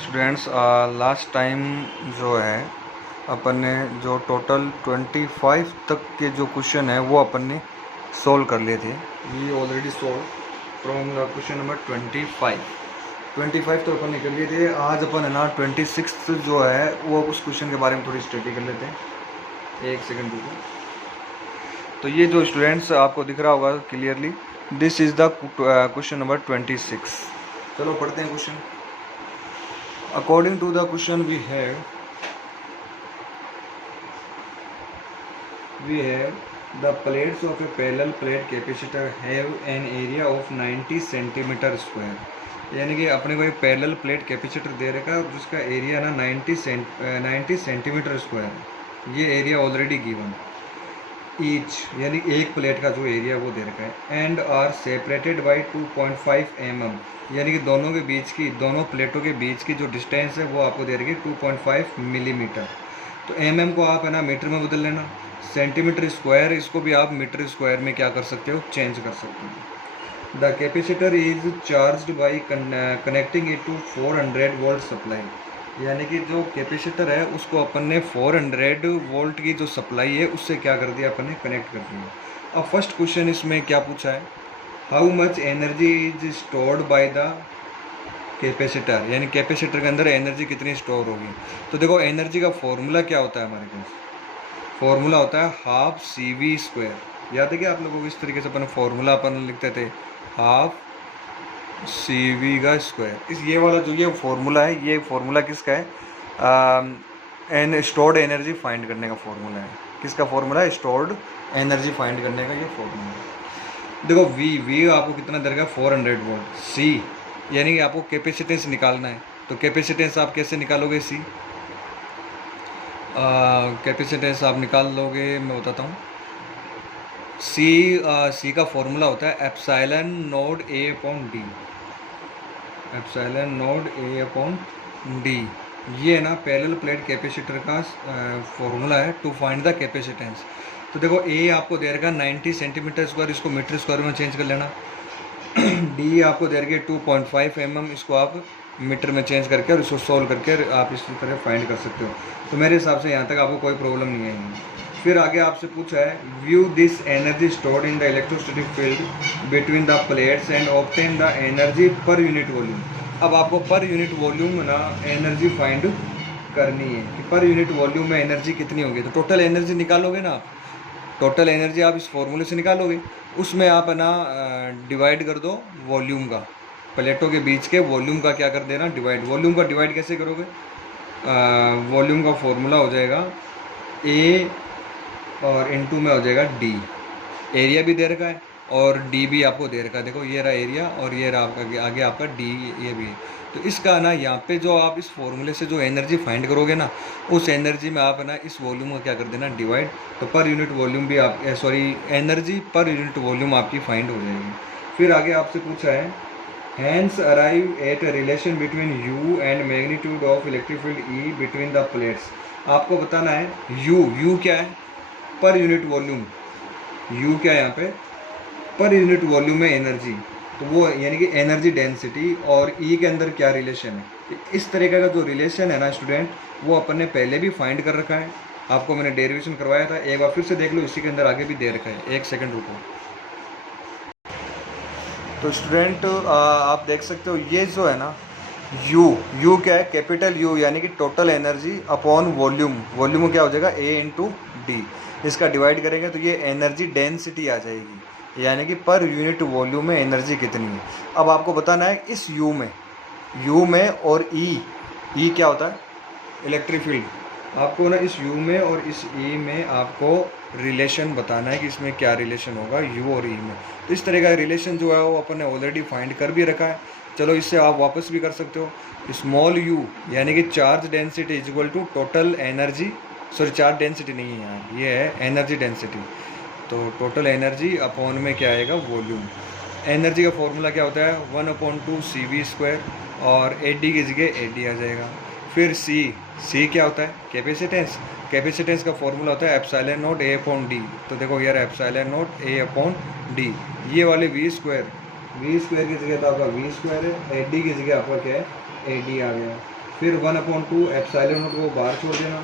Students, last time जो है अपन ने जो टोटल 25 तक के जो क्वेश्चन है वो अपन ने सोल्व कर लिए थे। We already solve from question number 25 तो अपन ने कर लिए थे। आज अपन है ना 26 जो है वो उस क्वेश्चन के बारे में थोड़ी स्टडी कर लेते हैं। एक सेकंड रुको। तो ये जो स्टूडेंट्स आपको दिख रहा होगा clearly, this is the question number 26। चलो पढ़ते हैं question. According to the question we have the plates of a parallel plate capacitor have an area of 90 centimetre square. यानी कि अपने को एक पैरेलल प्लेट कैपेसिटर दे रखा है जिसका एरिया ना 90 सेंटीमीटर स्क्वायर है। ये एरिया ऑलरेडी गिवन। ईच यानी एक प्लेट का जो एरिया वो दे रखा है। And are separated by 2.5 mm, यानी कि दोनों प्लेटों के बीच की जो डिस्टेंस है वो आपको दे रखी है 2.5 मिलीमीटर। तो mm को आप है ना मीटर में बदल लेना। सेंटीमीटर स्क्वायर इसको भी आप मीटर स्क्वायर में क्या कर सकते हो, चेंज कर सकते हो। The capacitor is charged by connecting it to 400 volt supply. यानी कि जो कैपेसिटर है उसको अपन ने 400 वोल्ट की जो सप्लाई है उससे क्या कर दिया, अपन ने कनेक्ट कर दिया। अब फर्स्ट क्वेश्चन इसमें क्या पूछा है, how much energy is stored by the capacitor, यानी कैपेसिटर के अंदर एनर्जी कितनी स्टोर होगी। तो देखो एनर्जी का फॉर्मूला क्या होता है, हमारे पास फॉर्मूला होता है हाफ CV²। याद है कि आप लोगों को इस तरीके से अपन फॉर्मूला अपन लिखते थे हाफ CV का स्क्वायर। इस ये वाला जो ये फॉर्मूला है, ये फॉर्मूला किसका है, स्टोर्ड एनर्जी फाइंड करने का फॉर्मूला है। किसका फॉर्मूला है, स्टोर्ड एनर्जी फाइंड करने का ये फॉर्मूला है। देखो V आपको कितना दे रखा है, 400 वोल्ट। C यानी कि आपको कैपेसिटेंस निकालना है। तो कैपेसिटेंस आप कैसे निकालोगे, C कैपेसिटेंस आप निकाल लोगे, मैं बताता हूँ। C का फॉर्मूला होता है epsilon node A upon D। Epsilon node A upon D ये है ना पैरेलल प्लेट कैपेसिटर का फॉर्मूला है टू फाइंड द कैपेसिटेंस। तो देखो A आपको दे रखा 90 सेंटीमीटर स्क्वायर, इसको मीटर स्क्वायर में चेंज कर लेना। D आपको दे रखी 2.5 mm, इसको आप मीटर में चेंज करके और इसको सोल्व करके आप इसी तरह फाइंड कर सकते हो। तो मेरे हिसाब से यहाँ तक आपको कोई प्रॉब्लम नहीं है। फिर आगे आपसे पूछा है view this energy stored in the electrostatic field between the plates and obtain the energy per unit volume. अब आपको पर यूनिट वॉल्यूम ना एनर्जी फाइंड करनी है कि पर यूनिट वॉल्यूम में एनर्जी कितनी होगी। तो टोटल एनर्जी निकालोगे ना, टोटल एनर्जी आप इस फॉर्मूले से निकालोगे, उसमें आप ना डिवाइड कर दो वॉल्यूम का, प्लेटों के बीच के वॉल्यूम का क्या कर देना, डिवाइड। वॉल्यूम का डिवाइड कैसे करोगे, वॉल्यूम का फॉर्मूला हो जाएगा A और इनटू में हो जाएगा D। एरिया भी दे रखा है और D भी आपको दे रखा है। देखो ये रहा एरिया और ये रहा आपका आगे आपका D, ये भी है। तो इसका ना यहाँ पे जो आप इस फॉर्मूले से जो एनर्जी फाइंड करोगे ना, उस एनर्जी में आप ना इस वॉल्यूम का क्या कर देना, डिवाइड। तो पर यूनिट वॉल्यूम भी आप एनर्जी पर यूनिट वॉल्यूम आपकी फाइंड हो जाएगी। फिर आगे आपसे पूछा है Hence arrive at a relation between U and magnitude of electric field E between the plates। आपको बताना है U क्या है, पर यूनिट वॉल्यूम। U क्या है यहाँ पे, पर यूनिट वॉल्यूम में एनर्जी। तो वो यानी कि एनर्जी डेंसिटी और E के अंदर क्या रिलेशन है। इस तरीके का जो रिलेशन है ना स्टूडेंट, वो अपन ने पहले भी फाइंड कर रखा है, आपको मैंने डेरिवेशन करवाया था। एक बार फिर से देख लो, इसी के अंदर आगे भी दे रखा है। एक सेकंड रुको। तो स्टूडेंट आप देख सकते हो ये जो है ना U क्या है, कैपिटल U यानी कि total energy upon volume. Volume क्या हो जाएगा, A इंटू D। इसका डिवाइड करेंगे तो ये एनर्जी डेंसिटी आ जाएगी, यानी कि पर यूनिट वॉल्यूम में एनर्जी कितनी है। अब आपको बताना है इस U में और E क्या होता है, इलेक्ट्रिक फील्ड। आपको ना इस U में और इस E में आपको रिलेशन बताना है कि इसमें क्या रिलेशन होगा U और E में। तो इस तरह का रिलेशन जो है वो अपन ने ऑलरेडी फाइंड कर भी रखा है। चलो इससे आप वापस भी कर सकते हो। स्मॉल u यानी कि charge density is equal to total energy, sorry charge density नहीं है यार, ये है एनर्जी डेंसिटी। तो टोटल एनर्जी अपॉन में क्या आएगा, वॉल्यूम। एनर्जी का फॉर्मूला क्या होता है, 1/2 CV² और AD की जगह AD आ जाएगा। फिर C क्या होता है, कैपेसिटेंस का फॉर्मूला होता है epsilon note A upon D। तो देखो यार epsilon note A upon D। ये वाले V² की जगह तो आपका V² है, AD की जगह आपका क्या है, AD आ गया। फिर 1/2 एप्सिलॉन नॉट को बाहर छोड़ देना,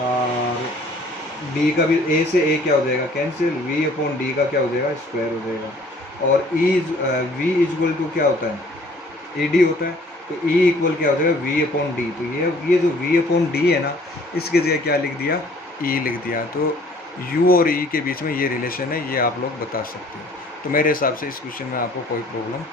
और डी का भी, ए से ए क्या हो जाएगा कैंसिल, v/d का क्या हो जाएगा स्क्वायर हो जाएगा, और v इक्वल टू क्या होता है ed होता है, तो e इक्वल क्या हो जाएगा v/d। तो ये जो v/d है ना, इसके जगह क्या लिख दिया e लिख दिया। तो u और e के बीच में ये रिलेशन है, ये आप लोग बता सकते हो। तो मेरे हिसाब से इस क्वेश्चन में आपको कोई प्रॉब्लम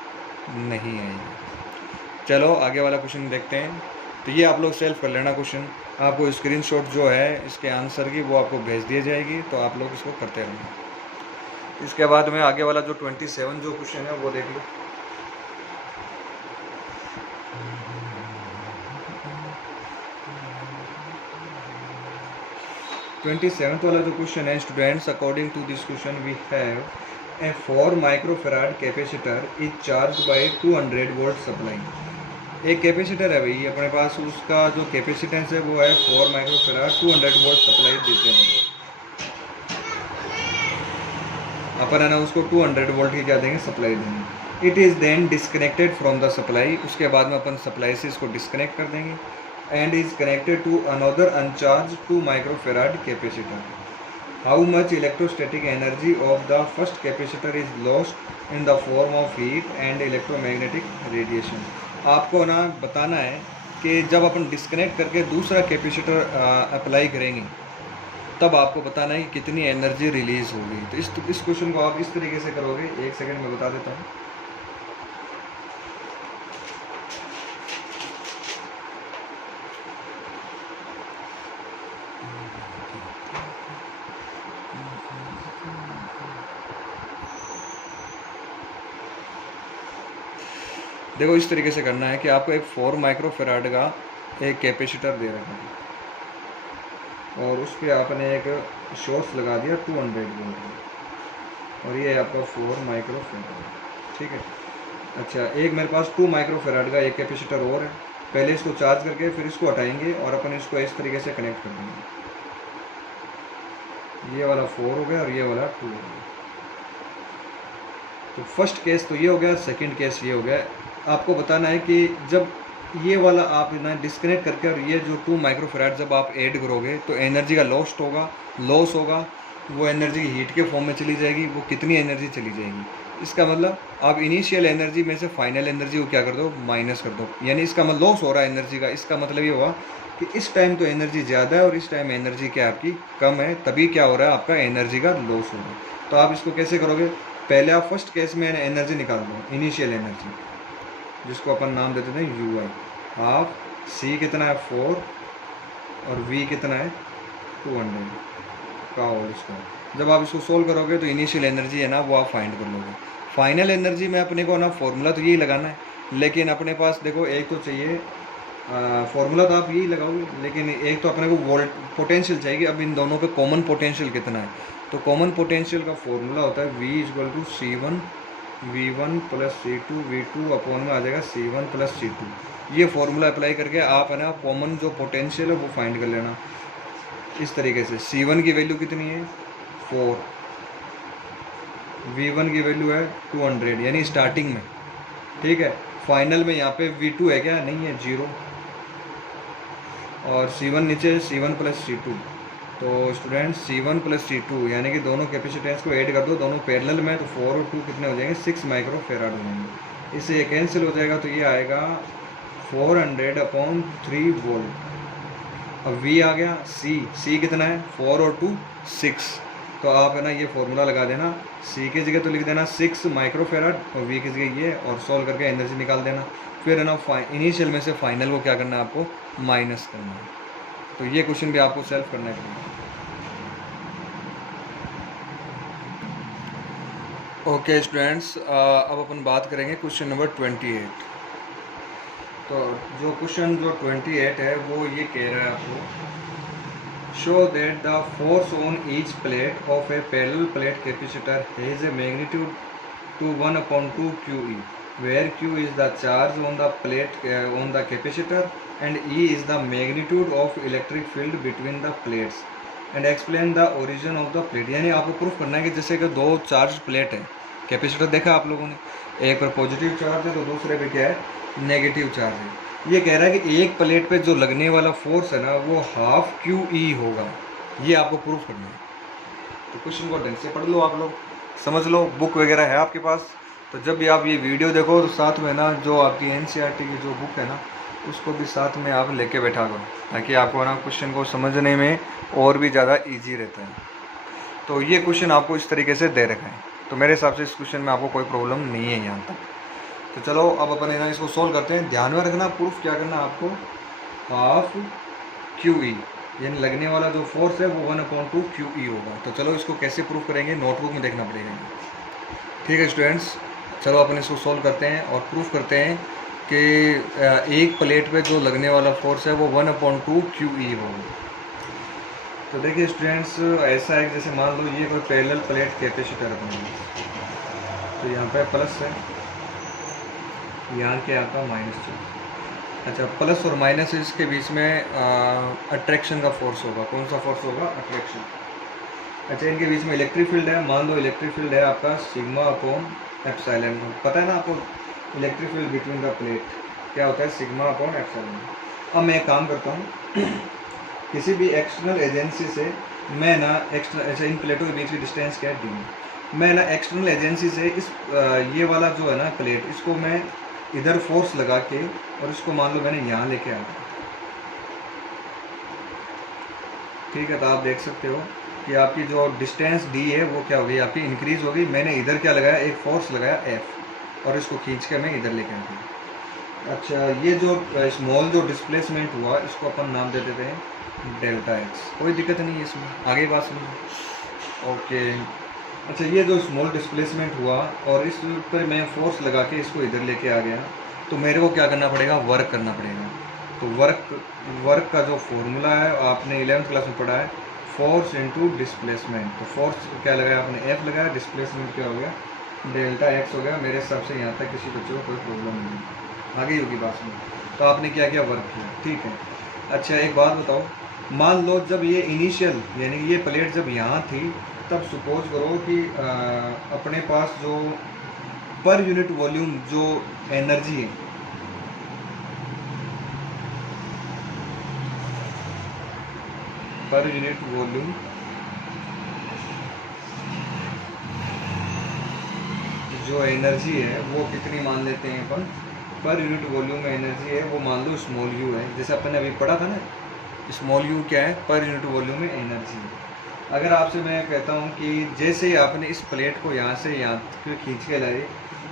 नहीं आएगी। चलो आगे वाला क्वेश्चन देखते हैं। तो ये आप लोग सेल्फ कर लेना क्वेश्चन, आपको स्क्रीनशॉट जो है इसके आंसर की वो आपको भेज दी जाएगी, तो आप लोग इसको करते रहना। इसके बाद में आगे वाला जो 27 जो क्वेश्चन है वो देख लो। ट्वेंटी सेवन्थ वाला जो क्वेश्चन है students, according to this question we have a 4 microfarad capacitor is charge by 200 volt supply. एक कैपेसिटर है भाई अपने पास, उसका जो कैपेसिटेंस है वो है 4 माइक्रोफेराड, 200 वोल्ट सप्लाई देते हैं अपन, है ना, उसको 200 वोल्ट की क्या देंगे सप्लाई देंगे। It is then disconnected from the supply, उसके बाद में अपन सप्लाई से इसको डिस्कनेक्ट कर देंगे, and is connected to another uncharged 2 microfarad capacitor. How much electrostatic energy of the first capacitor is lost in the form of heat and electromagnetic radiation. आपको ना बताना है कि जब अपन डिस्कनेक्ट करके दूसरा कैपेसिटर अप्लाई करेंगे तब आपको बताना है कि कितनी एनर्जी रिलीज होगी। तो इस क्वेश्चन को आप इस तरीके से करोगे, एक सेकंड में बता देता हूँ। देखो इस तरीके से करना है कि आपको एक 4 माइक्रोफेराड का एक कैपेसिटर दे रखा है और उस पर आपने एक शॉर्ट्स लगा दिया 200 वोल्ट, और ये आपका 4 माइक्रोफेराड, ठीक है। अच्छा, एक मेरे पास 2 माइक्रोफेराड का एक कैपेसिटर और है, पहले इसको चार्ज करके फिर इसको हटाएंगे और अपन इसको इस तरीके से कनेक्ट कर देंगे। ये वाला 4 हो गया और ये वाला 2 हो गया। तो फर्स्ट केस तो ये हो गया, सेकंड केस ये हो गया। आपको बताना है कि जब ये वाला आप ना डिस्कनेक्ट करके और ये जो 2 माइक्रोफेराड जब आप ऐड करोगे तो एनर्जी का लॉस होगा, वो एनर्जी हीट के फॉर्म में चली जाएगी। वो कितनी एनर्जी चली जाएगी, इसका मतलब आप इनिशियल एनर्जी में से फाइनल एनर्जी को क्या कर दो माइनस कर दो, यानी इसका मतलब लॉस हो रहा है एनर्जी का। इसका मतलब ये हुआ कि इस टाइम तो एनर्जी ज़्यादा है और इस टाइम एनर्जी क्या आपकी कम है, तभी क्या हो रहा है आपका एनर्जी का लॉस हो रहा है। तो आप इसको कैसे करोगे, पहले आप फर्स्ट केस में एनर्जी निकाल दो, इनिशियल एनर्जी, जिसको अपन नाम देते थे यू आई, हाफ सी कितना है 4 और वी कितना है 200 का होल स्क्वायर। जब आप इसको सोल्व करोगे तो इनिशियल एनर्जी है ना वो आप फाइंड कर लोगे। फाइनल एनर्जी में अपने को ना फॉर्मूला तो यही लगाना है, लेकिन अपने पास देखो एक तो चाहिए फॉर्मूला तो आप यही लगाओगे, लेकिन एक तो अपने को वोल्ट पोटेंशियल चाहिए। अब इन दोनों पे कॉमन पोटेंशियल कितना है, तो कॉमन पोटेंशियल का फॉर्मूला होता है V equal to C1 V1 plus C2 V2 upon में आ जाएगा C1 प्लस C2। ये फॉर्मूला अप्लाई करके आप है ना कॉमन जो पोटेंशियल है वो फाइंड कर लेना इस तरीके से। C1 की वैल्यू कितनी है 4, V1 की वैल्यू है 200 यानी स्टार्टिंग में, ठीक है। फाइनल में यहाँ पे V2 है क्या, नहीं है 0, और C1 नीचे C1 प्लस C2। तो स्टूडेंट्स C1 प्लस C2 यानी कि दोनों कैपेसिटेंस को ऐड कर दो, दोनों पैरेलल में, तो 4 और 2 कितने हो जाएंगे 6 माइक्रोफेराड हो जाएंगे। इससे ये कैंसिल हो जाएगा, तो ये आएगा 400/3 वोल्ट। अब V आ गया, C कितना है 4 और 2 6, तो आप है ना ये फॉर्मूला लगा देना, C की जगह तो लिख देना 6 माइक्रोफेराड और V की जगह ये, और सॉल्व करके एनर्जी निकाल देना। फिर है ना इनिशियल में से फाइनल को क्या करना है आपको माइनस करना है। तो ये क्वेश्चन भी आपको सेल्फ करना है। ओके स्टूडेंट्स, अब अपन बात करेंगे क्वेश्चन नंबर 28। तो जो क्वेश्चन जो 28 है वो ये कह रहा है आपको, show that the force on each plate of A parallel plate capacitor has a magnitude to 1/2 QE, where Q is the charge on the plate on the capacitor and E is the magnitude of electric field between the plates, and explain the origin of the plate। यानी आपको proof करना है कि जैसे कि दो charge plate है, capacitor देखा आप लोगों ने, एक पर पॉजिटिव चार्ज है तो दूसरे पे क्या है नेगेटिव चार्ज है। ये कह रहा है कि एक प्लेट पे जो लगने वाला फोर्स है ना वो हाफ क्यू ई होगा, ये आपको प्रूफ करना है। तो क्वेश्चन को ढंग से पढ़ लो, आप लोग समझ लो, बुक वगैरह है आपके पास। तो जब भी आप ये वीडियो देखो तो साथ में ना जो आपकी एनसीईआरटी की जो बुक है ना उसको भी साथ में आप लेके बैठा करो, ताकि आपको ना क्वेश्चन को समझने में और भी ज़्यादा ईजी रहता है। तो ये क्वेश्चन आपको इस तरीके से दे रखा है, तो मेरे हिसाब से इस क्वेश्चन में आपको कोई प्रॉब्लम नहीं है यहाँ तक। तो चलो अब अपन है ना इसको सोल्व करते हैं। ध्यान में रखना, प्रूफ क्या करना आपको, हाफ क्यू ई, यानी लगने वाला जो फोर्स है वो 1/2 क्यू ई होगा। तो चलो इसको कैसे प्रूफ करेंगे, नोटबुक में देखना पड़ेगा। ठीक है स्टूडेंट्स, चलो अपन इसको सोल्व करते हैं और प्रूफ करते हैं कि एक प्लेट पे जो लगने वाला फोर्स है वो 1/2 क्यू ई होगा। तो देखिए स्टूडेंट्स, ऐसा है जैसे मान लो ये कोई पैरेलल प्लेट कैपेसिटर है, तो यहाँ पे प्लस है, यहाँ के आपका माइनस है। अच्छा, प्लस और माइनस इसके बीच में अट्रैक्शन का फोर्स होगा। कौन सा फोर्स होगा, अट्रैक्शन। अच्छा, इनके बीच में इलेक्ट्रिक फील्ड है, मान लो इलेक्ट्रिक फील्ड है आपका सिग्मा अपॉन एप्सिलॉन। पता है ना आपको electric field between the plate क्या होता है, सिग्मा अपॉन एप्सिलॉन। अब मैं एक काम करता हूँ किसी भी एक्सटर्नल एजेंसी से मैं ना ऐसे इन प्लेटों के बीच की डिस्टेंस क्या है, डी। मैं ना एक्सटर्नल एजेंसी से इस ये वाला जो है ना प्लेट, इसको मैं इधर फोर्स लगा के और इसको मान लो मैंने यहाँ लेके आया। ठीक है, तो आप देख सकते हो कि आपकी जो डिस्टेंस डी है वो क्या हो गई, आपकी इंक्रीज हो गई। मैंने इधर क्या लगाया, एक फोर्स लगाया एफ, और इसको खींच के मैं इधर लेके आया। अच्छा, ये जो स्मॉल जो डिस्प्लेसमेंट हुआ इसको अपन नाम दे देते हैं डेल्टा एक्स। कोई दिक्कत नहीं है इसमें, आगे बात समझो। ओके, अच्छा, ये जो स्मॉल डिस्प्लेसमेंट हुआ और इस पर मैं फोर्स लगा के इसको इधर लेके आ गया, तो मेरे को क्या करना पड़ेगा, वर्क करना पड़ेगा। तो वर्क का जो फॉर्मूला है आपने 11th क्लास में पढ़ा है, फोर्स इनटू डिस्प्लेसमेंट। तो फोर्स क्या लगाया आपने, एफ लगाया, डिस्प्लेसमेंट क्या हो गया, डेल्टा एक्स हो गया। मेरे हिसाब से यहाँ तक किसी बच्चे को कोई प्रॉब्लम नहीं है, आगे होगी बात में। तो आपने क्या किया, वर्क किया। ठीक है, अच्छा एक बात बताओ, मान लो जब ये इनिशियल यानी कि ये प्लेट जब यहाँ थी, तब सपोज करो कि अपने पास जो पर यूनिट वॉल्यूम जो एनर्जी है, पर यूनिट वॉल्यूम जो एनर्जी है वो कितनी मान लेते हैं अपन, पर यूनिट वॉल्यूम में एनर्जी है वो मान लो स्मॉल यू है। जैसे अपन ने अभी पढ़ा था ना, स्मॉल यू क्या है, पर यूनिट वॉल्यूम में एनर्जी। अगर आपसे मैं कहता हूँ कि जैसे आपने इस प्लेट को यहाँ से यहाँ खींच के लाए,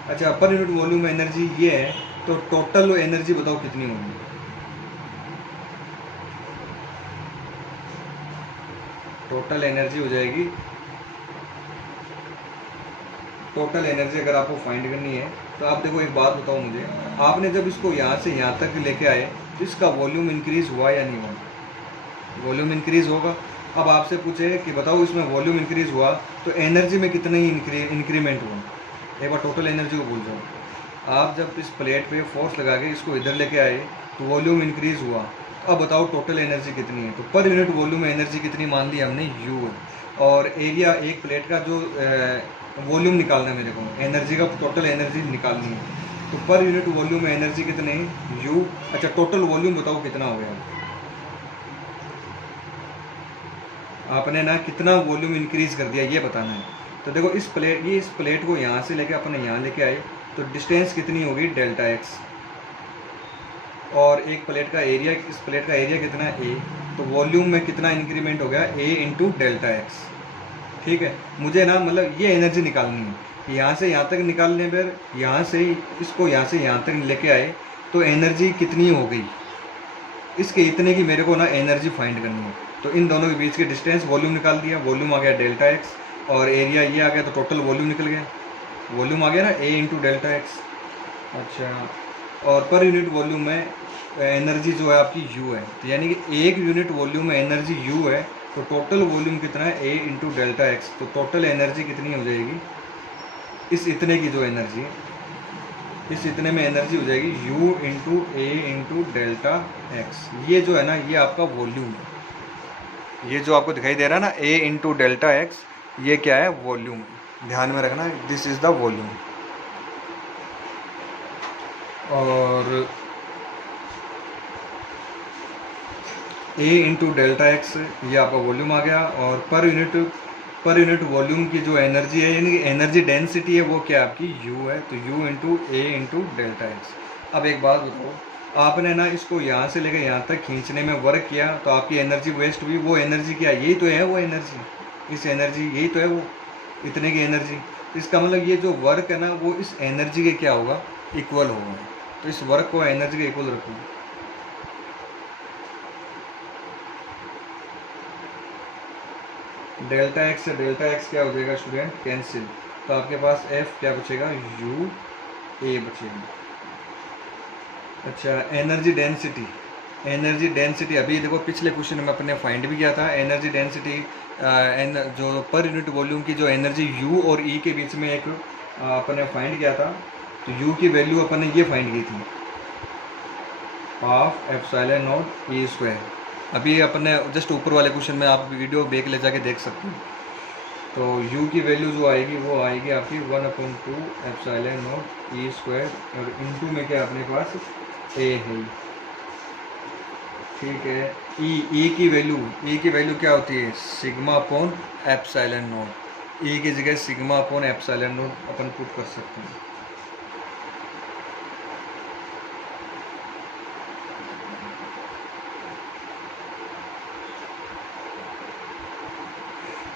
अच्छा पर यूनिट वॉल्यूम में एनर्जी ये है, तो टोटल एनर्जी बताओ कितनी होगी। टोटल एनर्जी हो जाएगी, टोटल एनर्जी अगर आपको फाइंड करनी है तो आप देखो, एक बात बताओ मुझे, आपने जब इसको यहाँ से यहाँ तक लेके आए तो इसका वॉल्यूम इंक्रीज हुआ या नहीं हुआ, वॉल्यूम इंक्रीज होगा। अब आपसे पूछे कि बताओ इसमें वॉल्यूम इंक्रीज हुआ तो एनर्जी में कितना ही इंक्रीमेंट हुआ। एक बार टोटल एनर्जी को भूल जाओ। आप जब इस प्लेट पे फोर्स लगा के इसको इधर लेके आए तो वॉल्यूम इंक्रीज हुआ। अब बताओ टोटल एनर्जी कितनी है, तो पर यूनिट वॉल्यूम में एनर्जी कितनी मान ली हमने, यू। और एरिया, एक प्लेट का जो वॉल्यूम निकालना है मेरे को, एनर्जी का टोटल एनर्जी निकालनी है, तो पर यूनिट वॉल्यूम में एनर्जी कितने है, यू। अच्छा, टोटल वॉल्यूम बताओ कितना हो गया, आपने ना कितना वॉल्यूम इंक्रीज कर दिया ये बताना है। तो देखो इस प्लेट को यहाँ से लेके अपने यहाँ लेके आए तो डिस्टेंस कितनी होगी, डेल्टा एक्स। और एक प्लेट का एरिया, इस प्लेट का एरिया कितना है, ए। तो वॉल्यूम में कितना इंक्रीमेंट हो गया, ए इंटू डेल्टा एक्स। ठीक है, मुझे ना मतलब ये एनर्जी निकालनी है। यहाँ से यहाँ तक निकालने पर, यहाँ से इसको यहाँ से यहाँ तक लेके आए तो एनर्जी कितनी हो गई, इसके इतने की मेरे को ना एनर्जी फाइंड करनी है। तो इन दोनों के बीच के डिस्टेंस वॉल्यूम निकाल दिया, वॉल्यूम आ गया डेल्टा एक्स, और एरिया ये आ गया, तो टोटल वॉल्यूम निकल गया, वॉल्यूम आ गया ना, ए इंटू डेल्टा एक्स। अच्छा, और पर यूनिट वॉल्यूम में एनर्जी जो है आपकी यू है, तो यानी कि एक यूनिट वॉल्यूम में एनर्जी यू है, तो टोटल वॉल्यूम कितना है, ए इंटू डेल्टा एक्स। तो टोटल एनर्जी कितनी हो जाएगी, इस इतने की जो एनर्जी है, इस इतने में एनर्जी हो जाएगी u इंटू ए इंटू डेल्टा एक्स। ये जो है ना ये आपका वॉल्यूम है, ये जो आपको दिखाई दे रहा है ना a इंटू डेल्टा एक्स, ये क्या है, वॉल्यूम। ध्यान में रखना, दिस इज द वॉल्यूम। और ए इंटू डेल्टा एक्स, ये आपका वॉल्यूम आ गया। और पर यूनिट वॉल्यूम की जो एनर्जी है यानी कि एनर्जी डेंसिटी है वो क्या आपकी यू है, तो you into A into delta x. अब एक बात बताओ, आपने ना इसको यहाँ से लेकर यहाँ तक खींचने में वर्क किया तो आपकी एनर्जी वेस्ट हुई, वो एनर्जी क्या है, यही तो है वो एनर्जी, इस एनर्जी यही तो है वो इतने की एनर्जी। इसका मतलब ये जो वर्क है ना वो इस एनर्जी के क्या होगा, इक्वल होगा। तो इस वर्क को एनर्जी के इक्वल रखो। डेल्टा एक्स से डेल्टा एक्स क्या हो जाएगा स्टूडेंट, कैंसिल। तो आपके पास एफ क्या बचेगा, यू ए बचेगा। अच्छा, एनर्जी डेंसिटी अभी देखो पिछले क्वेश्चन में अपने फाइंड भी किया था। एनर्जी डेंसिटी जो पर यूनिट वॉल्यूम की जो एनर्जी यू और ई के बीच में एक अपने फाइंड किया था, तो यू की वैल्यू अपन ने ये फाइंड की थी, half epsilon not E square. अभी अपने जस्ट ऊपर वाले क्वेश्चन में आप वीडियो बैक ले जाके देख सकते हो। तो u की वैल्यू जो आएगी वो आएगी आपकी 1/2 एप्सिलॉन नॉट ई स्क्वायर, और इनटू में क्या अपने पास a है, ठीक है। ई की वैल्यू क्या होती है, सिग्मा अपॉन एप्सिलॉन नॉट। ई की जगह sigma upon epsilon not upon put कर सकते हैं।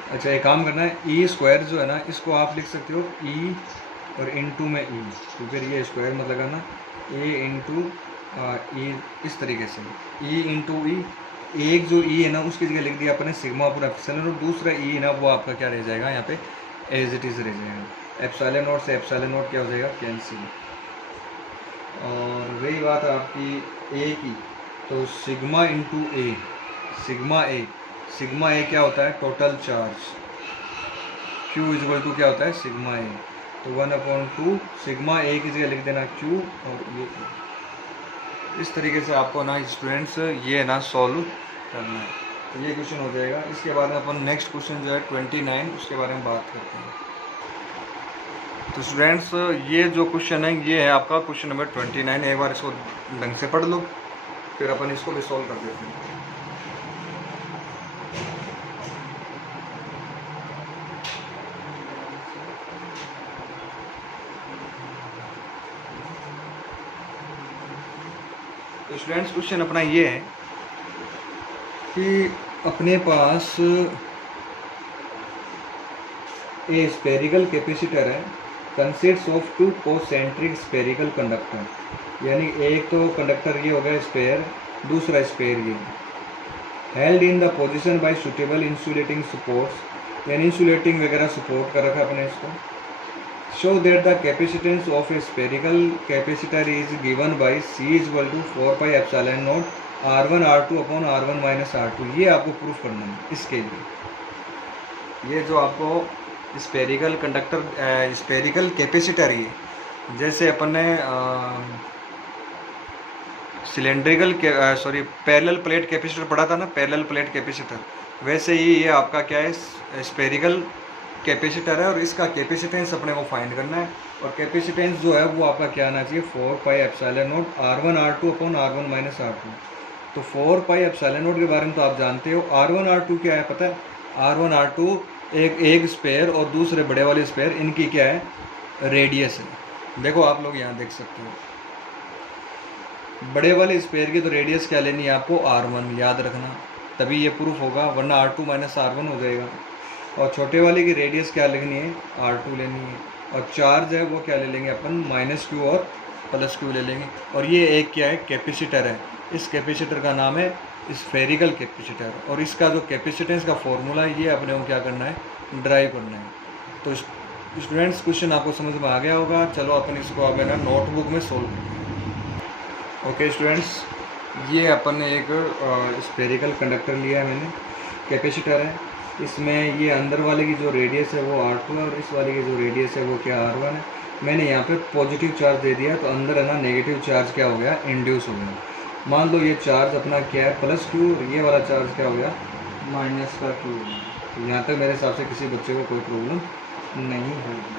अच्छा, एक काम करना है, ई स्क्वायर जो है ना इसको आप लिख सकते हो ई और इनटू में ई, तो फिर ये स्क्वायर मत लगाना, ए इंटू ई इस तरीके से, ई इंटू ई। एक जो ई है ना उसकी जगह लिख दिया अपने सिग्मा पूरा एप्सिलॉन, और दूसरा ई है ना वो आपका क्या रह जाएगा यहाँ पे एज इट इज़ रह जाएगा। एप्सिलॉन नॉट से एप्सिलॉन नॉट क्या हो जाएगा, कैंसिल। और वही बात है आपकी ए की, तो sigma into A, sigma A क्या होता है, total charge. Q equal to क्या होता है, सिग्मा ए। तो 1/2 सिग्मा ए की जगह लिख देना Q, और ये इस तरीके से आपको ना स्टूडेंट्स ये ना सॉल्व करना है। तो ये क्वेश्चन हो जाएगा। इसके बाद में अपन नेक्स्ट क्वेश्चन जो है 29 उसके बारे में बात करते हैं। तो स्टूडेंट्स ये जो क्वेश्चन है ये है आपका क्वेश्चन नंबर 29। एक बार इसको ढंग से पढ़ लो, फिर अपन इसको भी सॉल्व कर देते हैं। तो स्टूडेंट्स क्वेश्चन अपना ये है कि अपने पास ए स्पेरिकल कैपेसिटर है, consists of 2 concentric spherical conductor. यानी एक तो कंडक्टर ये हो गया स्पेयर, दूसरा स्पेयर ये, held in the position by suitable insulating supports, यानी इंसुलेटिंग वगैरह सपोर्ट कर रखा अपने इसको। Show that the capacitance of a spherical capacitor is given by C = 4 pi epsilon not R1 R2 upon R1 minus R2। ये आपको proof करना है। इसके लिए ये जो आपको स्पेरिकल कंडक्टर स्पेरिकल कैपेसिटर ये, जैसे अपन ने सिलेंड्रिकल पैरेलल प्लेट कैपेसिटर पढ़ा था ना, पैरेलल प्लेट कैपेसिटर, वैसे ही ये आपका क्या है स्पेरिकल कैपेसिटर है, और इसका कैपेसिटेंस अपने को फाइंड करना है। और कैपेसिटेंस जो है वो आपका क्या आना चाहिए, 4 pi epsilon not R1 R2 upon R1 minus R2। तो 4 पाई एप्सिलॉन नॉट के बारे में तो आप जानते हो। R1 R2 क्या है पता है, R1 R2 एक स्पेयर और दूसरे बड़े वाले स्पेयर, इनकी क्या है रेडियस है। देखो आप लोग यहाँ देख सकते हो, बड़े वाले स्पेयर की तो रेडियस क्या लेनी है आपको, R1 याद रखना, तभी ये प्रूफ होगा, वरना R2 माइनस R1 हो जाएगा। और छोटे वाले की रेडियस क्या लेनी है, R2 लेनी है। और चार्ज है वो क्या ले लेंगे अपन, -Q और +Q ले लेंगे। और ये एक क्या है कैपेसिटर है, इस कैपेसिटर का नाम है स्फेरिकल कैपेसिटर, और इसका जो कैपेसिटेंस का फॉर्मूला है ये अपने को क्या करना है, ड्राइव करना है। तो स्टूडेंट्स क्वेश्चन आपको समझ में आ गया होगा। चलो अपन इसको अब है ना नोटबुक में सोल्व करते हैं। ओके स्टूडेंट्स, ये अपन ने एक स्फेरिकल कंडक्टर लिया है मैंने, कैपेसिटर है, इसमें ये अंदर वाले की जो रेडियस है वो R2 है, और इस वाले की जो रेडियस है वो क्या R1 है। मैंने यहाँ पे पॉजिटिव चार्ज दे दिया, तो अंदर है ना नेगेटिव चार्ज क्या हो गया, इंड्यूस हो गया। मान लो ये चार्ज अपना क्या है +Q, और ये वाला चार्ज क्या हो गया -Q। तो यहाँ तक मेरे हिसाब से किसी बच्चे को कोई प्रॉब्लम नहीं होगी।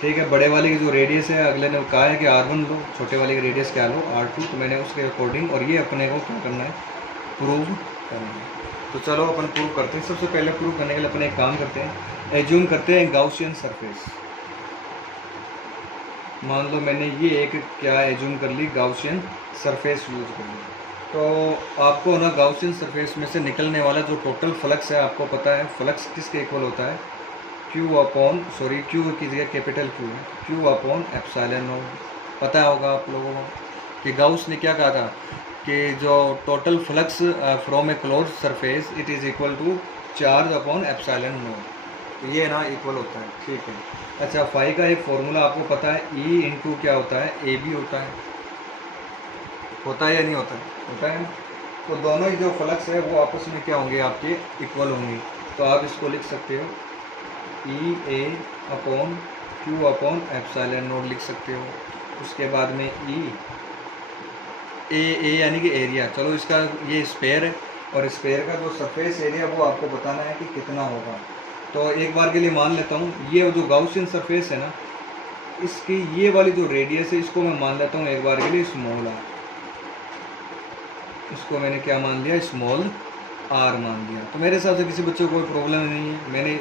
ठीक है, बड़े वाले की जो रेडियस है, अगले ने कहा है कि R1 लो, छोटे वाले की रेडियस क्या लो R2, तो मैंने उसके अकॉर्डिंग, और ये अपने को क्या करना है प्रूव करना है। तो चलो अपन प्रूव करते हैं। सबसे पहले प्रूव करने के लिए अपन एक काम करते हैं, एज्यूम करते हैं गाउसियन सरफेस। मान लो मैंने ये एक क्या एज्यूम कर ली, गाउसियन सरफेस यूज कर ली। तो आपको ना गाउसियन सरफेस में से निकलने वाला जो टोटल फ्लक्स है, आपको पता है फ्लक्स किसके इक्वल होता है, क्यू की जगह कैपिटल क्यू है, क्यू अपॉन एप्सिलॉन नॉट। पता होगा आप लोगों को कि गाउस ने क्या कहा था कि जो total flux from a close surface it is equal to charge upon epsilon naught. तो ये ना इक्वल होता है, ठीक है। अच्छा, फाई का एक फॉर्मूला आपको पता है, ई इंटू क्या होता है, ए बी होता है या नहीं होता है? होता है। तो दोनों ही जो फ्लक्स है वो आपस में क्या होंगे, आपके इक्वल होंगे। तो आप इसको लिख सकते हो E A upon Q upon epsilon naught लिख सकते हो। उसके बाद में ए यानी कि एरिया, चलो इसका ये स्पेयर है और स्पेयर का जो सरफेस एरिया वो आपको बताना है कि कितना होगा। तो एक बार के लिए मान लेता हूँ, ये जो गाउसियन सरफेस है ना, इसकी ये वाली जो रेडियस है इसको मैं मान लेता हूँ एक बार के लिए स्मॉल आर। इसको मैंने क्या मान लिया, स्मॉल आर मान लिया। तो मेरे हिसाब से किसी बच्चे को कोई प्रॉब्लम नहीं है। मैंने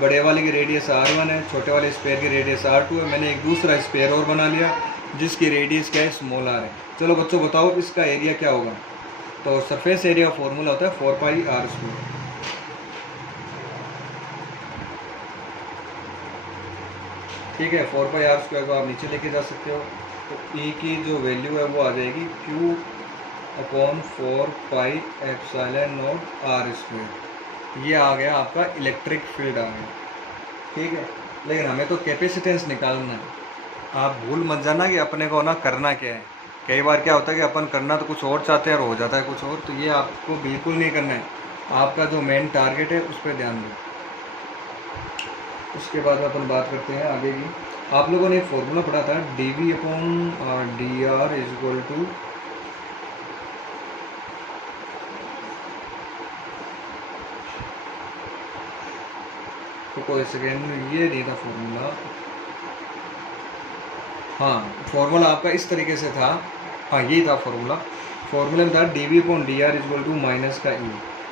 बड़े वाले की रेडियस R1 है, छोटे वाले स्पेयर की रेडियस R2 है। मैंने एक दूसरा स्पेयर और बना लिया जिसकी रेडियस क्या है, स्मॉल आर है। चलो बच्चों बताओ इसका एरिया क्या होगा। तो सरफेस एरिया फॉर्मूला होता है 4πr²। ठीक है, 4πr² को आप नीचे लेके जा सकते हो। तो ई की जो वैल्यू है वो आ जाएगी Q अपॉन 4πε0 r²। ये आ गया आपका इलेक्ट्रिक फील्ड आ गया, ठीक है। लेकिन हमें तो कैपेसिटेंस निकालना है। आप भूल मत जाना कि अपने को ना करना क्या है। कई बार क्या होता है कि अपन करना तो कुछ और चाहते हैं और हो जाता है कुछ और। तो ये आपको बिल्कुल नहीं करना है। आपका जो मेन टारगेट है उस पर ध्यान दो। उसके बाद अपन बात करते हैं आगे की। आप लोगों ने एक फॉर्मूला पढ़ा था, dv upon dr is equal to, तो कोई सेकेंड, ये नहीं था फॉर्मूला। हाँ, फॉर्मूला आपका इस तरीके से था। हाँ, यही था फॉर्मूला। फॉर्मूला में था dv upon dr is equal to minus का e,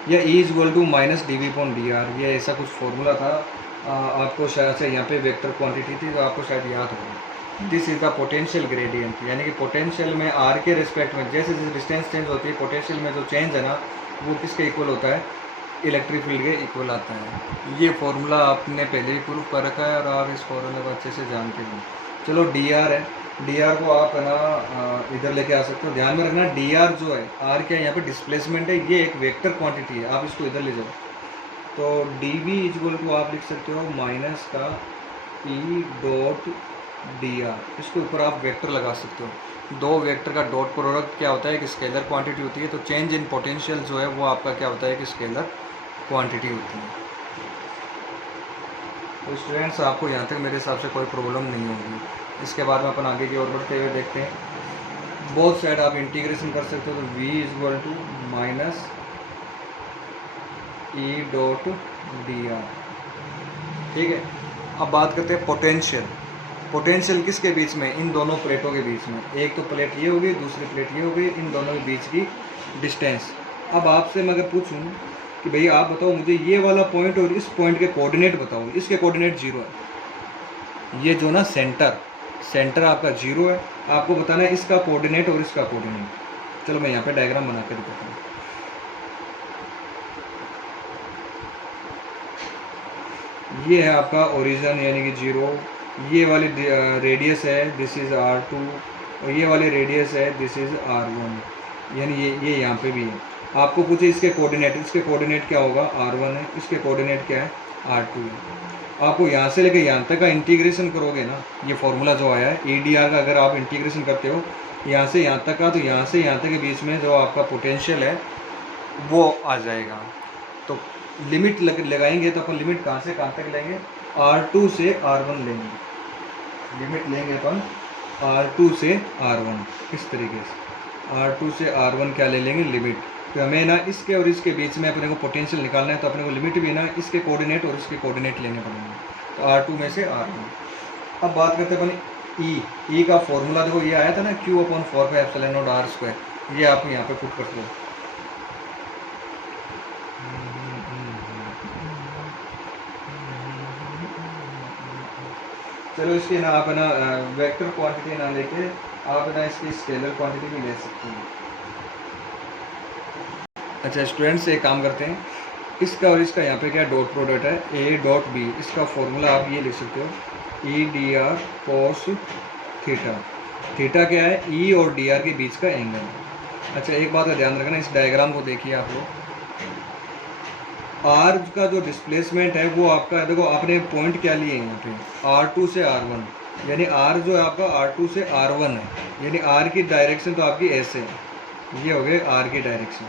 या e is equal to minus dv upon dr। ये ऐसा कुछ फॉर्मूला था। आपको शायद से यहाँ पे वेक्टर क्वांटिटी थी तो आपको शायद याद होगा। This is the potential gradient, यानी कि पोटेंशियल में r के रिस्पेक्ट में जैसे जैसे डिस्टेंस चेंज होती है, पोटेंशियल में जो चेंज है ना वो किसके इक्वल होता है, इलेक्ट्रिक फील्ड के इक्वल आता है। ये फॉर्मूला आपने पहले ही प्रूफ कर रखा है और आप इस फॉर्मूले को अच्छे से जानते हो। चलो dr है, dr को आप है ना इधर लेके आ सकते हो। ध्यान में रखना dr जो है, r क्या है यहाँ पे डिस्प्लेसमेंट है, ये एक वेक्टर क्वांटिटी है। आप इसको इधर ले जाओ तो dv इज इक्वल टू आप लिख सकते हो माइनस का e डॉट dr। इसके ऊपर आप वेक्टर लगा सकते हो। दो वेक्टर का डॉट प्रोडक्ट क्या होता है, कि स्केलर क्वांटिटी होती है। तो चेंज इन पोटेंशियल जो है वो आपका क्या होता है, कि स्केलर क्वांटिटी होती है। तो स्टूडेंट्स आपको यहाँ तक मेरे हिसाब से कोई प्रॉब्लम नहीं होगी। इसके बाद में अपन आगे की ओर बढ़ते हुए देखते हैं। बोथ साइड आप इंटीग्रेशन कर सकते हो। तो v is equal to minus E dot dr, ठीक है। अब बात करते हैं पोटेंशियल। पोटेंशियल किसके बीच में, इन दोनों प्लेटों के बीच में। एक तो प्लेट ये होगी, दूसरी प्लेट ये होगी, इन दोनों के बीच की डिस्टेंस। अब आपसे मैं अगर पूछूं कि भैया आप बताओ मुझे ये वाला पॉइंट और इस पॉइंट के कोऑर्डिनेट बताओ। इसके कोऑर्डिनेट 0 है। ये जो ना सेंटर आपका 0 है। आपको बताना है इसका कोऑर्डिनेट और इसका कोऑर्डिनेट। चलो मैं यहाँ पे डायग्राम बना कर दिखाता हूँ। ये है आपका ओरिजिन यानी कि 0। ये वाली रेडियस है, दिस इज़ r2, और ये वाली रेडियस है, दिस इज़ r1। यानी ये यहाँ पे भी है। आपको पूछे इसके कोऑर्डिनेट, इसके कोऑर्डिनेट क्या होगा, r1 है। इसके कोऑर्डिनेट क्या है, r2 है। आपको यहाँ से लेकर यहाँ तक का इंटीग्रेशन करोगे ना, ये फॉर्मूला जो आया है ADR का, अगर आप इंटीग्रेशन करते हो यहाँ से यहाँ तक का, तो यहाँ से यहाँ तक के बीच में जो आपका पोटेंशियल है वो आ जाएगा। तो लिमिट लगाएंगे तो अपन लिमिट कहाँ से कहाँ तक लेंगे, R2 से R1 लेंगे। लिमिट लेंगे अपन R2 से R1। इस तरीके से R2 से R1 क्या ले लेंगे, लिमिट। तो हमें ना इसके और इसके बीच में अपने को पोटेंशियल निकालना है, तो अपने को लिमिट भी ना इसके कोऑर्डिनेट और इसके कोऑर्डिनेट लेने पड़ेंगे। तो R2 में से R1। अब बात करते हैं अपन E का फॉर्मूला। देखो ये आया था ना Q अपॉन 4πε0 r²। ये आप यहाँ पे पुट कर दो। चलो इसकी ना आप है ना वेक्टर क्वांटिटी ना लेके आप है ना इसकी स्केलर क्वांटिटी भी ले सकते हैं। अच्छा स्टूडेंट्स एक काम करते हैं, इसका और इसका यहाँ पे क्या डॉट प्रोडक्ट है ए डॉट बी, इसका फॉर्मूला आप ये लिख सकते हो E D R cos theta. Theta क्या है, ई और डी आर के बीच का एंगल। अच्छा एक बात का ध्यान रखना, इस डायग्राम को देखिए आप लोग, आर का जो डिस्प्लेसमेंट है वो आपका, देखो आपने पॉइंट क्या लिए यहाँ पे R2 से R1, यानी आर जो है आपका R2 से R1 है, यानी आर की डायरेक्शन तो आपकी ऐसे है, ये हो गए आर की डायरेक्शन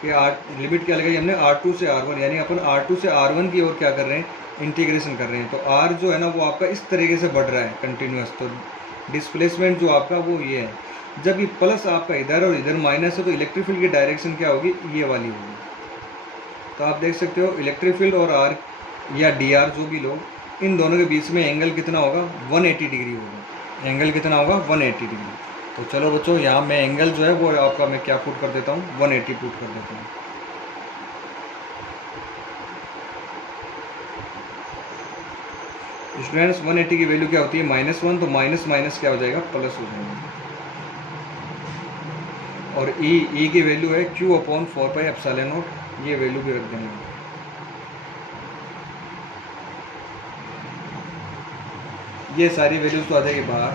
कि आर लिमिट क्या लगाई हमने R2 से R1, यानी अपन R2 से R1 की ओर क्या कर रहे हैं, इंटीग्रेशन कर रहे हैं। तो आर जो है ना वो आपका इस तरीके से बढ़ रहा है कंटिन्यूस, तो डिस्प्लेसमेंट जो आपका वो ये है। जब ये प्लस आपका इधर और इधर माइनस है तो इलेक्ट्रिक फील्ड की डायरेक्शन क्या होगी, ये वाली होगी। तो आप देख सकते हो इलेक्ट्रिक फील्ड और आर या डी आर जो भी लो, इन दोनों के बीच में एंगल कितना होगा, 180 डिग्री होगा। एंगल कितना होगा, 180 डिग्री। तो चलो बच्चों यहाँ मैं एंगल जो है वो आपका मैं क्या पुट कर देता हूँ, 180 पुट कर देता हूँ। स्टूडेंट्स 180 की वैल्यू क्या होती है, -1, तो माइनस माइनस क्या हो जाएगा, प्लस हो जाएगा। और ई की वैल्यू है Q/4πε0, ये वैल्यू भी रख देंगे। ये सारी वैल्यूज तो आ जाएगी बाहर,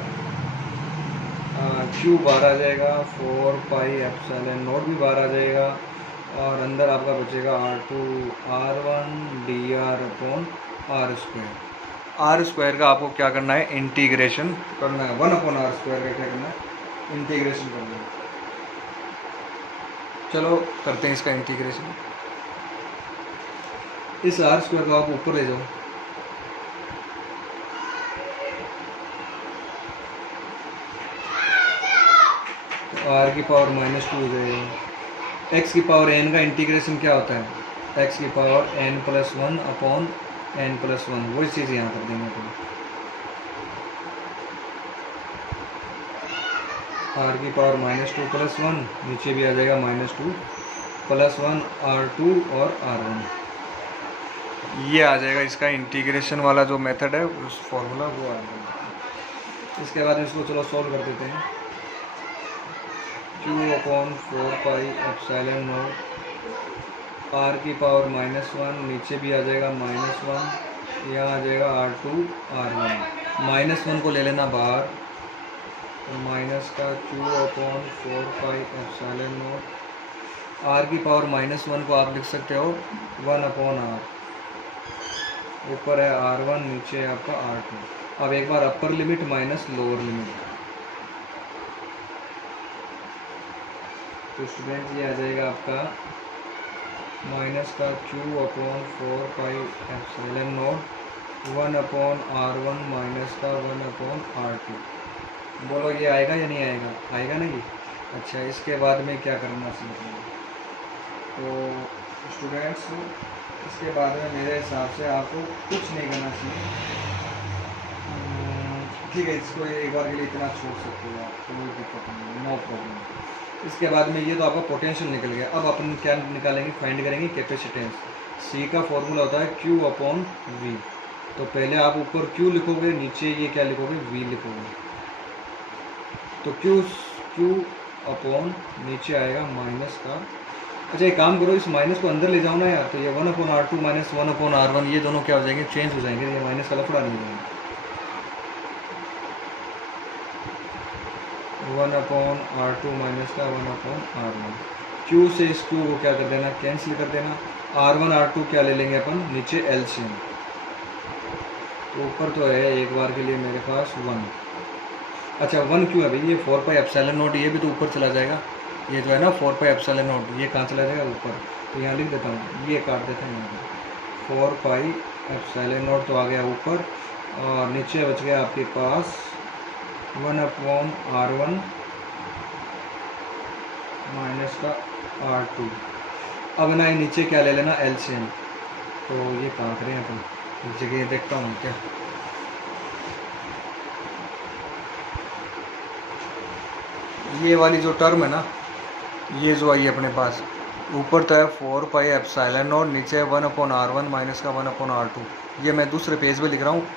Q बाहर आ जाएगा, 4πε0 भी बाहर आ जाएगा, और अंदर आपका बचेगा R2 R1 dr/r²। R² का आपको क्या करना है, इंटीग्रेशन करना है, 1/r² का क्या करना है, इंटीग्रेशन करना है। चलो करते हैं इसका इंटीग्रेशन। इस R² को आप ऊपर ले जाओ, r की पावर -2 हो जाएगा। x की पावर n का इंटीग्रेशन क्या होता है, x की पावर n+1/n+1, वही चीज़ यहाँ कर देंगे तो r की पावर -2 + 1, नीचे भी आ जाएगा -2 + 1 R2 और R1, ये आ जाएगा इसका इंटीग्रेशन वाला जो मेथड है, उस फॉर्मूला वो आ जाएगा। इसके बाद इसको चलो सॉल्व कर देते हैं। Q/4πε0 r की पावर -1, नीचे भी आ जाएगा -1, यहाँ आ जाएगा R2 R1, -1 को ले लेना बाहर, तो माइनस का Q/4πε0, r की पावर -1 को आप लिख सकते हो 1/r, ऊपर है R1, नीचे है आपका R2। अब एक बार upper limit minus lower limit, तो स्टूडेंट ये आ जाएगा आपका माइनस का Q/4πε0 1/r1 माइनस का 1/r2। बोलो ये आएगा या नहीं आएगा, आएगा नहीं। अच्छा इसके बाद में क्या करना चाहिए, तो स्टूडेंट्स इसके बाद में मेरे हिसाब से आपको कुछ नहीं करना चाहिए, ठीक है, इसको एक बार के लिए इतना छोड़ सकते हो आप, कोई दिक्कत नहीं, नो प्रॉब्लम। इसके बाद में ये तो आपका पोटेंशियल निकल गया। अब अपन क्या निकालेंगे, फाइंड करेंगे कैपेसिटेंस। सी का फॉर्मूला होता है Q/V, तो पहले आप ऊपर Q लिखोगे, नीचे ये क्या लिखोगे, V लिखोगे, तो Q नीचे आएगा माइनस का। अच्छा एक काम करो, इस माइनस को अंदर ले जाओ ना यार, तो ये 1/R2 - 1/R1, ये दोनों क्या हो जाएंगे, चेंज हो जाएंगे, ये माइनस का लफड़ा नहीं जाएगा। 1/R2 माइनस का 1/R1, Q से इस Q को क्या कर देना, कैंसिल कर देना। R1 R2 क्या ले लेंगे अपन, नीचे LCM, तो ऊपर तो है एक बार के लिए मेरे पास 1। अच्छा 1 क्यों है भाई, ये 4πε0, ये भी तो ऊपर चला जाएगा, ये जो है ना 4πε0, ये कहाँ चला जाएगा, ऊपर, तो यहाँ लिख देता हूँ, ये काट देता हूँ यहाँ पर, 4πε0 तो आ गया ऊपर, और नीचे बच गया आपके पास 1/R1 माइनस का R2। अब ना ये नीचे क्या ले लेना, LCM, तो ये कहाँ करें अपन, जगह देखता हूँ क्या, ये वाली जो टर्म है ना, ये जो आई अपने पास, ऊपर तो है 4πε0, नीचे है 1/R1 माइनस का 1/R2, ये मैं दूसरे पेज पे लिख रहा हूँ,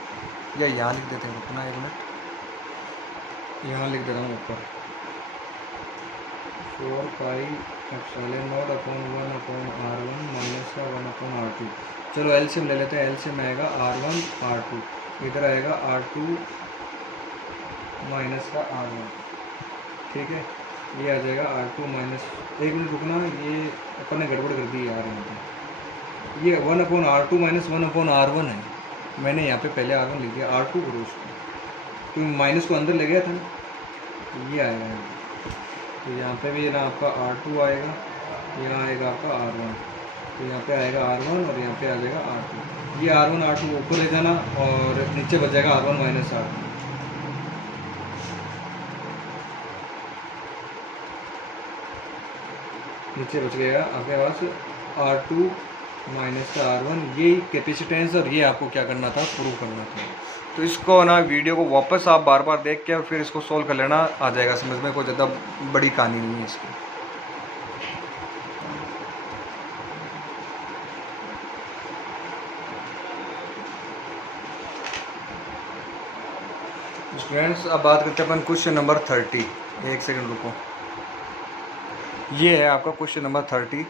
या यहाँ लिख देते हैं, रुकना 1 मिनट, यहाँ लिख दे रहा हूँ ऊपर 4 pi epsilon not upon 1/r1 minus का 1/r2। चलो एलसीएम ले लेते हैं। एलसीएम आएगा r1 r2, इधर आएगा r2 माइनस का r1, ठीक है। ये आ जाएगा r2 माइनस, 1 मिनट रुकना, ये अपन ने गड़बड़ कर दी यार, यहाँ पे ये 1/r2 माइनस 1/r1 है, मैंने यहाँ पे पहले r1 लिख दिया, r2 करो उसको, क्योंकि माइनस को अंदर ले गया था ना, ये आएगा। तो यहाँ पे भी ना आपका r2 आएगा, यहाँ आएगा आपका r1, तो यहाँ पे आएगा r1 और यहाँ पे आ जाएगा r2। ये r1 r2 ऊपर ले जाना और नीचे बच जाएगा r1 माइनस r2। नीचे बच गया आपके पास r2 माइनस का r1। ये कैपेसिटेंस और ये आपको क्या करना था, प्रूव करना था। तो इसको ना वीडियो को वापस आप बार बार देख के और फिर इसको सोल्व कर लेना, आ जाएगा समझ में, कोई ज़्यादा बड़ी कहानी नहीं है इसकी। स्टूडेंट्स अब बात करते हैं अपन क्वेश्चन नंबर 30। 1 सेकंड रुको, ये है आपका क्वेश्चन नंबर 30।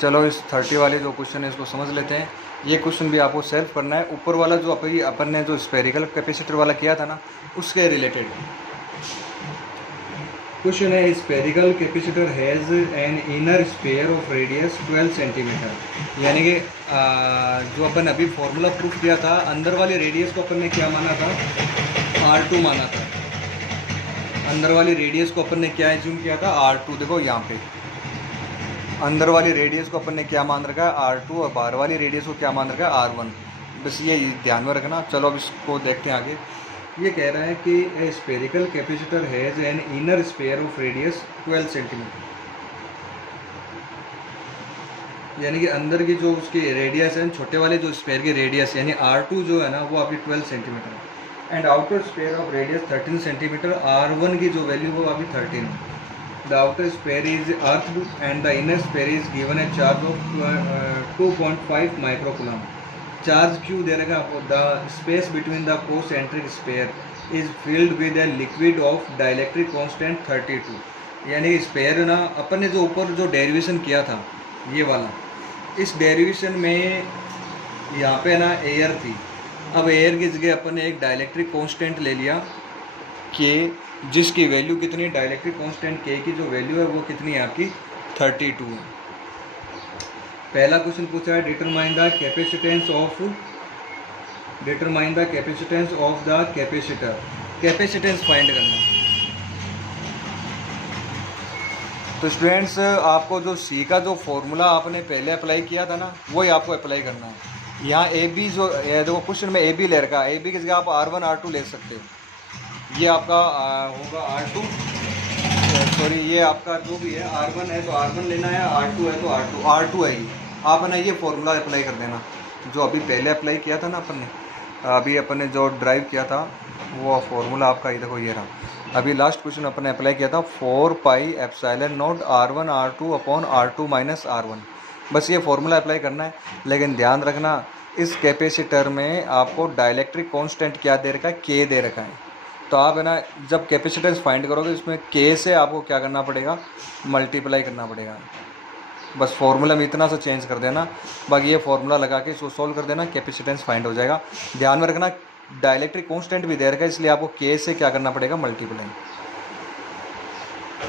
चलो इस 30 वाले जो क्वेश्चन है इसको समझ लेते हैं। ये क्वेश्चन भी आपको सेल्फ करना है। ऊपर वाला जो अपन ने जो स्फेरिकल कैपेसिटर वाला किया था ना, उसके रिलेटेड क्वेश्चन है। Spherical capacitor has an inner spare of radius 12 centimetre. यानी कि जो अपन अभी फॉर्मूला प्रूफ किया था, अंदर वाले रेडियस को अपन ने क्या माना था, R2 माना था। अंदर वाली रेडियस को अपन ने क्या एज्यूम किया था, R2। देखो यहाँ पे अंदर वाली रेडियस को अपन ने क्या मान रखा है, R2, और बाहर वाली रेडियस को क्या मान रखा है, R1। बस ये ध्यान में रखना। चलो अब इसको देखते हैं आगे। ये कह रहा है कि ए spherical capacitor has an inner spare of radius 12 centimetre. यानी कि अंदर की जो उसकी रेडियस है, छोटे वाले जो स्पेयर की रेडियस यानी R2 जो है ना, वो आपकी 12 सेंटीमीटर है। And outer sphere of radius 13 centimetre. R1 की जो वैल्यू वो अभी 13 है। The outer sphere is earth and the inner sphere is given a charge of 2.5 microcoulomb. Charge Q दे रखा आपको। The space between the concentric sphere is filled with a liquid of dielectric constant 32। यानी spare ना, अपन ने जो ऊपर जो derivation किया था ये वाला, इस डेरिवेशन में यहाँ पे ना एयर थी। अब एयर की जगह अपन ने एक डाइलेक्ट्रिक कांस्टेंट ले लिया के, जिसकी वैल्यू कितनी, डाइलेक्ट्रिक कांस्टेंट के की जो वैल्यू है वो कितनी है आपकी 32 है। पहला क्वेश्चन पूछा है determine the capacitance of the capacitor. Capacitance find करना। तो स्टूडेंट्स आपको जो सी का जो फॉर्मूला आपने पहले अप्लाई किया था ना, वही आपको अप्लाई करना है। यहाँ ए बी जो देखो क्वेश्चन में ए बी ले रखा है, ए बी की जगह आप R1 R2 ले सकते हो। ये आपका होगा R2, सॉरी ये आपका जो भी है R1 है तो R1 लेना है, R2 है तो R2 है ये। आप ना ये फॉर्मूला अप्लाई कर देना जो अभी पहले अप्लाई किया था ना अपन ने, अभी अपन ने जो ड्राइव किया था वो फॉर्मूला आपका ये देखो ये रहा। अभी लास्ट क्वेश्चन अपन ने अप्लाई किया था 4 pi epsilon not R1 R2 upon R2 minus R1। बस ये फॉर्मूला अप्लाई करना है। लेकिन ध्यान रखना इस कैपेसिटर में आपको डाइलेक्ट्रिक कांस्टेंट क्या दे रखा है, के दे रखा है। तो आप है ना जब कैपेसिटेंस फाइंड करोगे इसमें के से आपको क्या करना पड़ेगा, मल्टीप्लाई करना पड़ेगा। बस फॉर्मूला में इतना सा चेंज कर देना, बाकी ये फॉर्मूला लगा के इसको सॉल्व कर देना, कैपेसिटेंस फाइंड हो जाएगा। ध्यान में रखना डाइलेक्ट्रिक कांस्टेंट भी दे रखा है, इसलिए आपको के से क्या करना पड़ेगा, मल्टीप्लाई।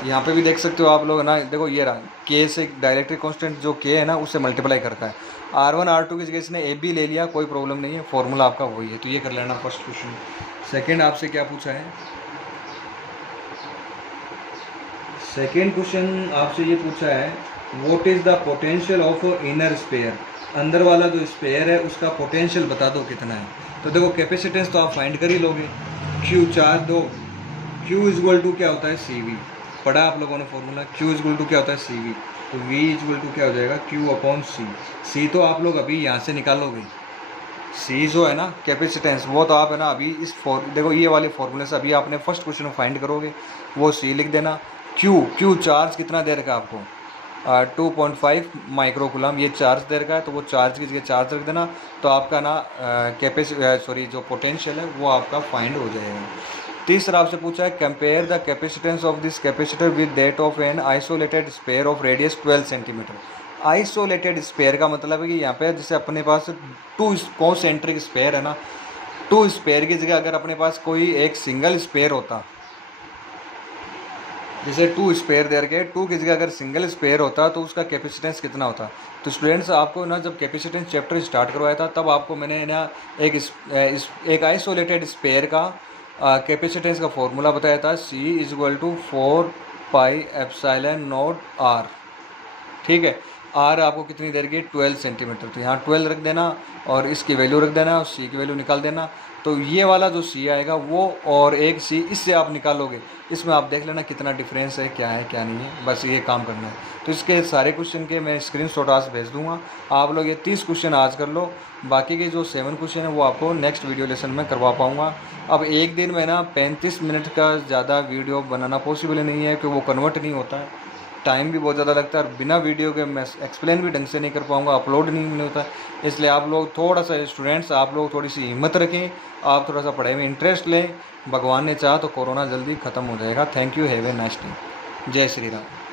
यहाँ पे भी देख सकते हो आप लोग ना, देखो ये रहा के से डाइलेक्ट्रिक कांस्टेंट जो के है ना उससे मल्टीप्लाई करता है। R1 R2 की जगह इसने ए बी ले लिया, कोई प्रॉब्लम नहीं है, फॉर्मूला आपका वही है। तो ये कर लेना फर्स्ट क्वेश्चन। सेकेंड आपसे क्या पूछा है, सेकेंड क्वेश्चन आपसे ये पूछा है what is the potential of inner sphere. अंदर वाला जो स्पेयर है उसका पोटेंशियल बता दो कितना है। तो देखो कैपेसिटेंस तो आप फाइंड कर ही लोगे, क्यू चार्ज दो, क्यू इज इक्वल टू क्या होता है सी वी, पढ़ा आप लोगों ने formula, Q is equal to क्या होता है सी वी, तो वी इज इक्वल टू क्या हो जाएगा क्यू अपॉन सी। सी तो आप लोग अभी यहाँ से निकालोगे, सी जो है ना कैपेसिटेंस वो तो आप है ना अभी इस देखो ये वाले फॉर्मूले से अभी आपने फर्स्ट क्वेश्चन में फाइंड करोगे, वो सी लिख देना। क्यू चार्ज कितना दे रखा है आपको, 2.5 माइक्रोकुलम ये चार्ज दे रखा है, तो वो चार्ज की जगह चार्ज रख देना, तो आपका ना जो पोटेंशियल है वो आपका फाइंड हो जाएगा। तीसरा आपसे पूछा है compare the capacitance of this capacitor with that of an isolated sphere of radius 12 centimetre. Isolated sphere का मतलब है कि यहाँ पे जैसे अपने पास टू कॉन्सेंट्रिक स्पेयर है ना, टू स्पेयर की जगह अगर अपने पास कोई एक सिंगल स्पेयर होता, जैसे टू स्पेयर दे रखे, टू की जगह अगर सिंगल स्पेयर होता तो उसका कैपेसिटेंस कितना होता। तो स्टूडेंट्स आपको ना जब कैपेसिटेंस चैप्टर स्टार्ट करवाया था तब आपको मैंने ना एक आइसोलेटेड स्पेयर का कैपेसिटेंस का फॉर्मूला बताया था, C = 4πε0 R। ठीक है, आर आपको कितनी देर की 12 सेंटीमीटर, तो यहाँ 12 रख देना और इसकी वैल्यू रख देना और सी की वैल्यू निकाल देना। तो ये वाला जो सी आएगा वो और एक सी इससे आप निकालोगे, इसमें आप देख लेना कितना डिफरेंस है, क्या नहीं है, बस ये काम करना है। तो इसके सारे क्वेश्चन के मैं स्क्रीनशॉट आज भेज दूंगा, आप लोग ये 30 क्वेश्चन आज कर लो, बाकी के जो 7 क्वेश्चन है वो आपको नेक्स्ट वीडियो लेसन में करवा पाऊँगा। अब एक दिन में ना 35 मिनट का ज़्यादा वीडियो बनाना पॉसिबल नहीं है, कि वो कन्वर्ट नहीं होता है, टाइम भी बहुत ज़्यादा लगता है, और बिना वीडियो के मैं एक्सप्लेन भी ढंग से नहीं कर पाऊँगा, अपलोड नहीं होता। इसलिए आप लोग थोड़ा सा स्टूडेंट्स, आप लोग थोड़ी सी हिम्मत रखें, आप थोड़ा सा पढ़ाई में इंटरेस्ट लें। भगवान ने चाहा तो कोरोना जल्दी ख़त्म हो जाएगा। Thank you, have a nice day. जय श्री राम।